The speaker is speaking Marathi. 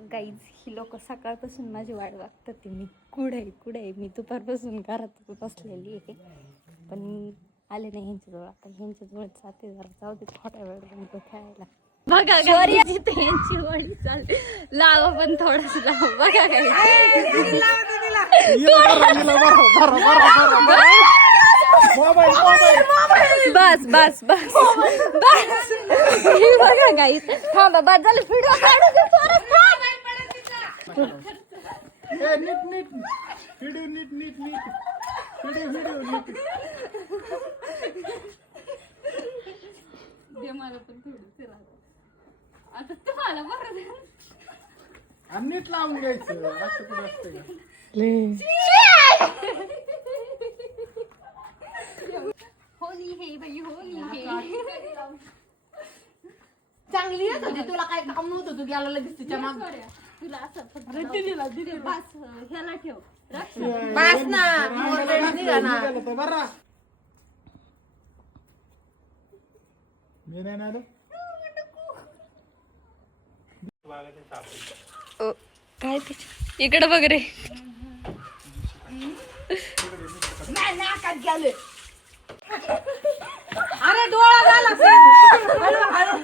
गाईज ही लोक सकाळपासून माझी वाट बघतात ते मी कुठे मी दुपारपासून घरात बसलेली आहे पण आले नाही ह्यांच्याजवळ. आता ह्यांच्याजवळ जाते जरा जाऊ दे थोड्या वेळ खेळायला. बघा यांची वळी चाल लावा पण थोडस लावा. बघा काय बस बस बस बस ही बघा गाईस. थांबा बस झालं व्हिडिओ काढू दे परत. दे मला पण थोडं आता तुम्हाला बरं नीट लावून घ्यायचं असं कुठं असतं का? होली हे बाई होली हे चांगली येत होती तुला काय काम नव्हतं तू गेला लगेच तिच्या माग तुला असं दिदी बस ह्याला ठेव बस ना निघा ना बरा मी नाही आलो. काय इकडे बघ रे. नाही नाकात गेले. अरे डोळा झाला हळू हळू